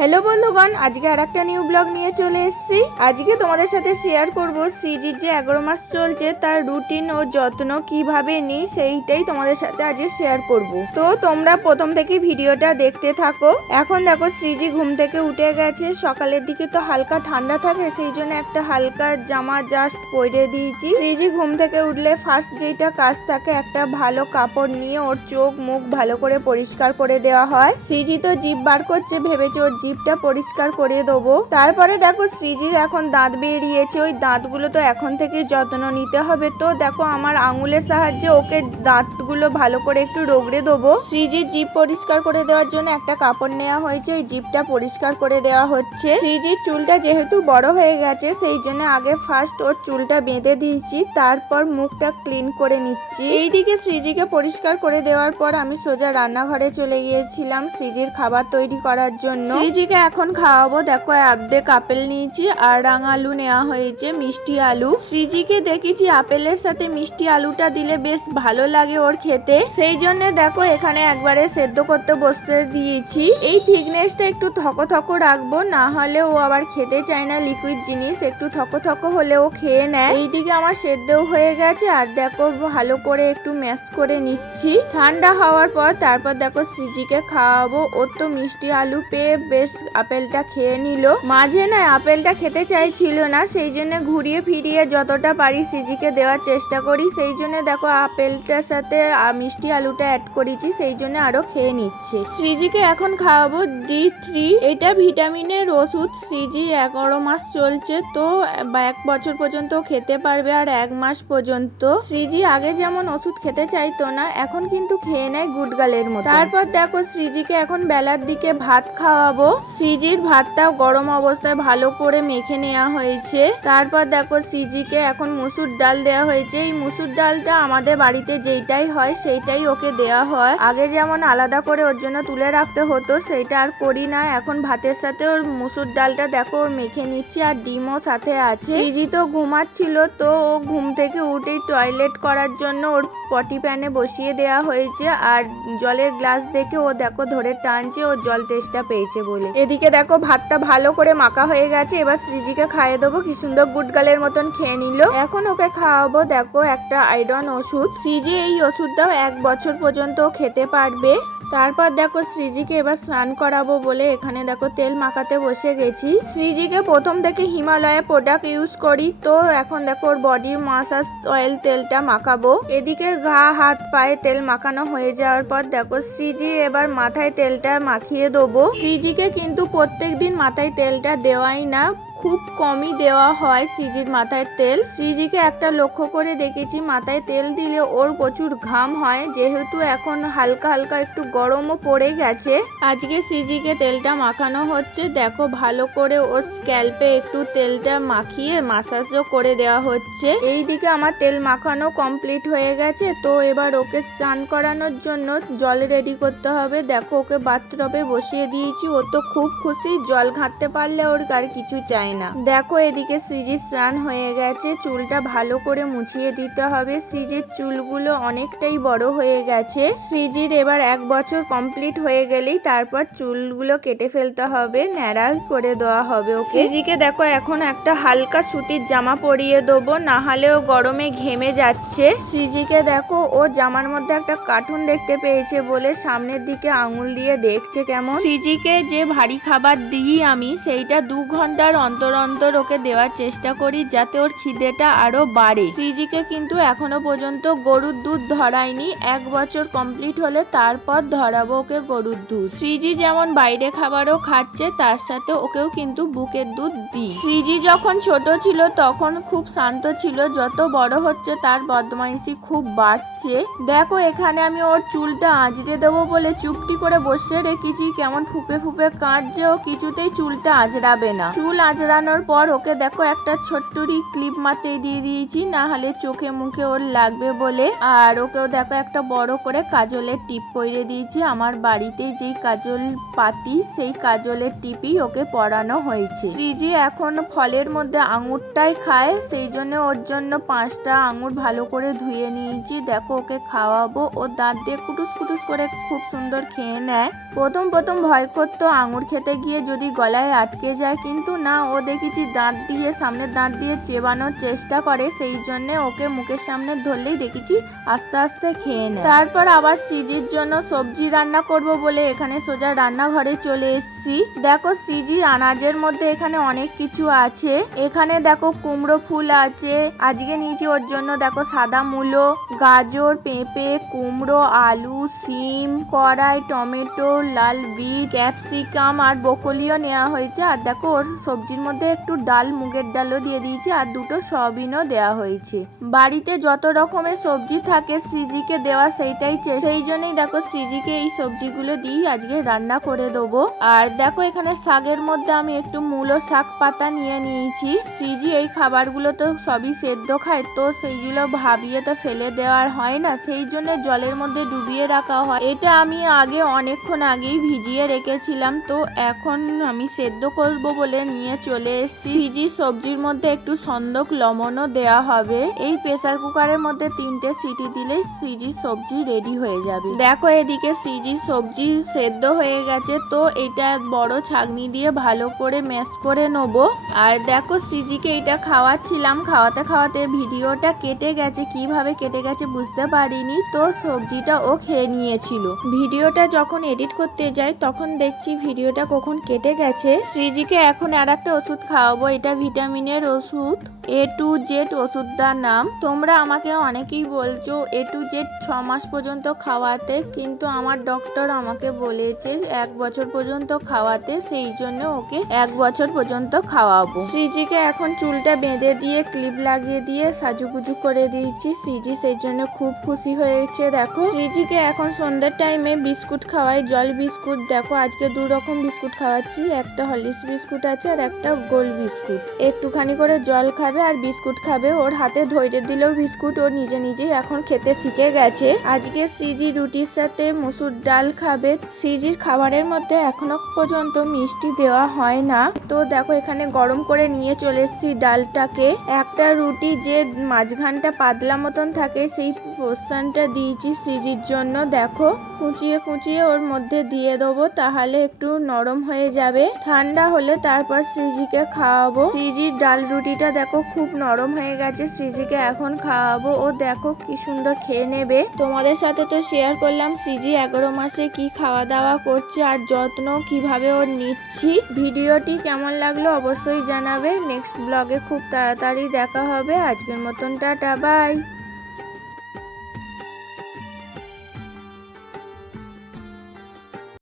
Hello বন্ধুগণ, আজকে আর একটা নিউ ব্লগ নিয়ে চলে এসেছি। আজকে তোমাদের সাথে শেয়ার করব শ্রীজির যে এগারো মাস চলছে, তার রুটিন ও যত্ন কীভাবে নিই, সেইটাই তোমাদের সাথে আজকে শেয়ার করব। তো তোমরা প্রথম থেকে ভিডিওটা দেখতে থাকো। এখন দেখো শ্রীজি ঘুম থেকে উঠে গেছে, সকালের দিকে তো হালকা ঠান্ডা থাকে, সেই জন্য একটা হালকা জামা জাস্ট পরে দিয়েছি। শ্রীজি ঘুম থেকে উঠলে ফার্স্ট যেটা কাজ থাকে, একটা ভালো কাপড় নিয়ে ওর চোখ মুখ ভালো করে পরিষ্কার করে দেওয়া হয়। শ্রীজি তো জিভ বার করছে, ভেবেছে ওর জিভটা পরিষ্কার করে দেবো। তারপরে দেখো শ্রীজির এখন দাঁত বেরিয়েছে, ওই দাঁতগুলো তো এখন থেকে যত্ন নিতে হবে তো। দেখো আমার আঙুলের সাহায্যে ওকে দাঁতগুলো ভালো করে একটু রগড়ে দেবো। শ্রীজির জিভ পরিষ্কার করে দেওয়ার জন্য একটা কাপড় নেওয়া হয়েছে ওই জিভটা পরিষ্কার করে দেওয়া হচ্ছে। শ্রীজির চুলটা যেহেতু বড় হয়ে গেছে, সেই জন্য আগে ফার্স্ট ওর চুলটা বেঁধে দিয়েছি, তারপর মুখটা ক্লিন করে নিচ্ছি। এইদিকে শ্রীজিকে পরিষ্কার করে দেওয়ার পর আমি সোজা রান্নাঘরে চলে গিয়েছিলাম, শ্রীজির খাবার তৈরি করার জন্য। শ্রীজিকে এখন খাওয়াবো। দেখো, অর্ধেক আপেল নিয়েছি আর রাঙা আলু নেওয়া হয়েছে, মিষ্টি আলু। শ্রীজিকে দেখেছি, আপেলের সাথে মিষ্টি আলুটা দিলে বেশ ভালো লাগে ওর খেতে। সেই জন্য দেখো, এখানে একবারে সেদ্ধ করতে বসতে দিয়েছি। এই থিকনেসটা একটু থকো থকো রাখব, না হলে ও আবার খেতে চায় না লিকুইড জিনিস। একটু থকো থকো হলে ও খেয়ে নেয়। এইদিকে আমার সেদ্ধও হয়ে গেছে আর দেখো, ভালো করে একটু ম্যাশ করে নিচ্ছি। ঠান্ডা হওয়ার পর তারপর দেখো সৃজিকে খাওয়াবো। ওর তো মিষ্টি আলু পেয়ে বেশ আপেলটা খেয়ে নিল। মাঝে না আপেলটা খেতে চাইছিল না, সেই জন্য ঘুরিয়ে ফিরিয়ে যতটা পারি সৃজিকে দেওয়ার চেষ্টা করি। সেই জন্য দেখো আপেলটার সাথে মিষ্টি আলুটা অ্যাড করেছি, সেই জন্য আরও খেয়ে নিচ্ছে। সৃজিকে এখন খাওয়াবো ডি থ্রি। এটা ভিটামিনের ওষুধ। সৃজি এগারো মাস চলছে, তো এক বছর পর্যন্ত খেতে পারবে আর এক মাস পর্যন্ত। সৃজি আগে যেমন ওষুধ খেতে চাইতো না, এখন কিন্তু খেয়ে নেয় গুডগালের মতো। তারপর দেখো সৃজিকে এখন বেলার দিকে ভাত খাওয়াবো। সৃজির ভাতটাও গরম অবস্থায় ভালো করে মেখে নেওয়া হয়েছে। তারপর দেখো সিজিকে এখন মুসুর ডাল দেওয়া হয়েছে। এই মুসুর ডালটা আমাদের বাড়িতে যেইটাই হয় সেইটাই ওকে দেওয়া হয়। আগে যেমন আলাদা করে ওর জন্য তুলে রাখতে হতো, সেইটা আর করি না। এখন ভাতের সাথে ওর মুসুর ডালটা দেখো ওর মেখে নিচ্ছে আর ডিমও সাথে আছে। সিজি তো ঘুমাচ্ছিল, তো ও ঘুম থেকে উঠেই টয়লেট করার জন্য ওর পটি প্যানে বসিয়ে দেওয়া হয়েছে। আর জলের গ্লাস দেখে ও দেখো ধরে টানছে, ও জল তেষ্টা পেয়েছে বলে। এদিকে দেখো, ভাতটা ভালো করে মাখা হয়ে গেছে। এবার শ্রীজিকে খাইয়ে দেবো। কি সুন্দর গুটগালের মতন খেয়ে নিল। এখন ওকে খাওয়াবো, দেখো, একটা আয়রন ওষুধ। শ্রীজি এই ওষুধটাও এক বছর পর্যন্ত খেতে পারবে। তারপর দেখো শ্রীজিকে এবার স্নান করাবো বলে এখানে দেখো তেল মাখাতে বসে গেছি। শ্রীজিকে প্রথম থেকে হিমালয়া প্রোডাক্ট ইউজ করি, তো এখন দেখো ওর বডি মাসাজ অয়েল তেলটা মাখাবো। এদিকে ঘা হাত, পায়ে তেল মাখানো হয়ে যাওয়ার পর দেখো শ্রীজি এবার মাথায় তেলটা মাখিয়ে দেবো। শ্রীজিকে কিন্তু প্রত্যেক দিন মাথায় তেলটা দেওয়াই না খুব কমই দেওয়া হয় সৃজির মাথায় তেল। সৃজিকে একটা লক্ষ্য করে দেখেছি, মাথায় তেল দিলে ওর প্রচুর ঘাম হয়, যেহেতু এখন হালকা হালকা একটু গরমও পড়ে গেছে। আজকে সৃজিকে তেলটা মাখানো হচ্ছে, দেখো ভালো করে ওর স্ক্যাল্পে একটু তেলটা মাখিয়ে মাসাজও করে দেওয়া হচ্ছে। এইদিকে আমার তেল মাখানো কমপ্লিট হয়ে গেছে, তো এবার ওকে স্নান করানোর জন্য জল রেডি করতে হবে। দেখো ওকে বাথটবে বসিয়ে দিয়েছি, ও তো খুব খুশি, জল ঘাঁটতে পারলে ওর আর কিছু চাই না। দেখো, এদিকে সৃজির স্নান হয়ে গেছে। চুলটা ভালো করে মুছিয়ে দিতে হবে। সৃজির চুলগুলো অনেকটাই বড় হয়ে গেছে। সৃজির এবার এক বছর কমপ্লিট হয়ে গেলেই তারপর চুলগুলো কেটে ফেলতে হবে। ন্যাড়া করে দেওয়া হবে ওকে। সৃজিকে দেখো, এখন একটা হালকা সুতির জামা পরিয়ে দেবো। না হলে ও গরমে ঘেমে যাচ্ছে। সৃজিকে দেখো, ও জামার মধ্যে একটা কার্টুন দেখতে পেয়েছে বলে সামনের দিকে আঙুল দিয়ে দেখছে কেমন। সৃজিকে যে ভারী খাবার দিই আমি, সেইটা দু ঘণ্টার অন্তর অন্তর অন্তর ওকে দেওয়ার চেষ্টা করি যাতে ওর খিদেটা আরও বাড়ে। শ্রীজিকে কিন্তু এখনও পর্যন্ত গরুর দুধ ধরায়নি। এক বছর কমপ্লিট হলে তারপর ধরাবো ওকে গরুর দুধ। শ্রীজি যেমন বাইরে খাবারও খাচ্ছে, তার সাথে ওকেও কিন্তু বুকের দুধ দিই। শ্রীজি যখন ছোট ছিল, তখন খুব শান্ত ছিল। যত বড় হচ্ছে, তার বদমাইশি খুব বাড়ছে। দেখো, এখানে আমি ওর চুলটা আঁচড়ে দেবো বলে চুপটি করে বসে রেখেছি। কেমন ফুপে ফুপে কাঁদছে ও কিছুতেই চুলটা আঁচড়াবে না। চুল আঁচড়া আঁচড়ানোর পর ওকে দেখো একটা ছোট্টরি ক্লিপ মারতে দিয়ে দিয়েছি, না হলে চোখে মুখে ওর লাগবে বলে। আর ওকেও দেখো একটা বড় করে কাজলের টিপ পরিয়ে দিয়েছি। আমার বাড়িতে যেই কাজল পাতি, সেই কাজলের টিপই ওকে পরানো হয়েছে। শ্রীজি এখন ফলের মধ্যে আঙুরটাই খায়, সেই জন্য ওর জন্য পাঁচটা আঙুর ভালো করে ধুয়ে নিয়েছি। দেখো ওকে খাওয়াবো। ও দাঁত দিয়ে কুটুস কুটুস করে খুব সুন্দর খেয়ে নেয়। প্রথম প্রথম ভয় করতো আঙুর খেতে গিয়ে যদি গলায় আটকে যায়, কিন্তু না, ও দেখেছি দাঁত দিয়ে সামনের দাঁত দিয়ে চেবানোর চেষ্টা করে, সেই জন্য ওকে মুখের সামনে ধরলেই দেখেছি আস্তে আস্তে খেয়ে নেয়। তারপর আবার সিজির জন্য সবজি রান্না করব বলে এখানে সোজা রান্নাঘরে চলে এসেছি। দেখো সিজি, আনাজের মধ্যে এখানে অনেক কিছু আছে। এখানে দেখো কুমড়ো ফুল আছে। আজকে নিয়েছি ওর জন্য দেখো সাদা মূলো, গাজর, পেঁপে, কুমড়ো, আলু, সিম, কড়াই, টমেটো, লাল বিট ক্যাপসিকাম আর বকলিও নেওয়া হয়েছে। আর দেখো ওর সবজির মধ্যে একটু ডাল, মুগের ডালও দিয়ে দিয়েছি আর দুটো সয়াবিনও দেওয়া হয়েছে। বাড়িতে যত রকমের সবজি থাকে শ্রীজিকে দেওয়া সেইটাই সেই জন্যই দেখো শ্রীজিকে এই সবজিগুলো দিই আজকে রান্না করে দেবো। আর দেখো এখানে শাকের মধ্যে আমি একটু মূলো শাক পাতা নিয়ে নিয়েছি। শ্রীজি এই খাবারগুলো তো সবই সেদ্ধ খায়, তো সেইগুলো ভাবিয়ে তো ফেলে দেওয়ার হয় না। সেই জন্য জলের মধ্যে ডুবিয়ে রাখা হয়। এটা আমি আগে অনেকক্ষণ আগেই ভিজিয়ে রেখেছিলাম, তো এখন আমি সেদ্ধ করব বলে নিয়ে চলে এসেছি। সিজি সবজির মধ্যে একটু সন্দক লবণও দেওয়া হবে। এই প্রেসার কুকারের মধ্যে তিনটে সিটি দিলেই সিজি সবজি রেডি হয়ে যাবে। দেখো এদিকে সিজি সবজি সেদ্ধ হয়ে গেছে, তো এটা বড় ছাগনি দিয়ে ভালো করে ম্যাশ করে নেব। আর দেখো সিজিকে এটা খাওয়াচ্ছিলাম, খাওয়াতে খাওয়াতে ভিডিওটা কেটে গেছে, কীভাবে কেটে গেছে বুঝতে পারিনি, তো সবজিটা ও খেয়ে নিয়েছিল। ভিডিওটা যখন এডিট করতে যাই, তখন দেখছি ভিডিওটা কখন কেটে গেছে। শ্রীজিকে এখন আর একটা ওষুধ খাওয়াবো, এটা ভিটামিনের ওষুধ এ টু জেড ওষুধটার নাম। তোমরা আমাকে অনেকেই বলছো এ টু জেড ছ মাস পর্যন্ত খাওয়াতে, কিন্তু আমার ডক্টর আমাকে বলেছে এক বছর পর্যন্ত খাওয়াতে, সেই জন্য ওকে এক বছর পর্যন্ত খাওয়াবো। শ্রীজিকে এখন চুলটা বেঁধে দিয়ে, ক্লিপ লাগিয়ে দিয়ে সাজুগুজু করে দিয়েছি। শ্রীজি সেই জন্য খুব খুশি হয়েছে, দেখো। শ্রীজিকে এখন সন্ধ্যের টাইমে বিস্কুট খাওয়াই, জল বিস্কুট। দেখো, আজকে দু রকম বিস্কুট খাওয়াচ্ছি, একটা হলিস বিস্কুট আছে আর একটা গোল বিস্কুট। একটুখানি করে জল খাবে আর বিস্কুট খাবে। ওর হাতে ধৈর্য দিলেও বিস্কুট ও নিজে নিজেই এখন খেতে শিখে গেছে। আজকে সিজি রুটির সাথে মসুর ডাল খাবে। সিজির খাবারের মধ্যে এখনও পর্যন্ত মিষ্টি দেওয়া হয় না। তো দেখো এখানে গরম করে নিয়ে চলে এসেছি ডালটাকে। একটা রুটি যে মাঝখানটা পাতলা মতন থাকে, সেই পোর্শনটা দিয়েছি সিজির জন্য। দেখো, কুচিয়ে কুচিয়ে ওর মধ্যে দিয়ে দেবো, তাহলে একটু নরম হয়ে যাবে। ঠান্ডা হলে তারপর সিজিকে খাওয়াবো। সিজির ডাল রুটিটা দেখো খুব নরম হয়ে গেছে, সিজিকে এখন খাওয়াবো। ও দেখো কি সুন্দর খেয়ে নেবে। তোমাদের সাথে তো শেয়ার করলাম সিজি এগারো মাসে কি খাওয়া দাওয়া করছে আর যত্ন কীভাবে ওর নিচ্ছি। ভিডিওটি কেমন লাগল অবশ্যই জানাবে। নেক্সট ব্লগে খুব তাড়াতাড়ি দেখা হবে। আজকের মতন টাটা বাই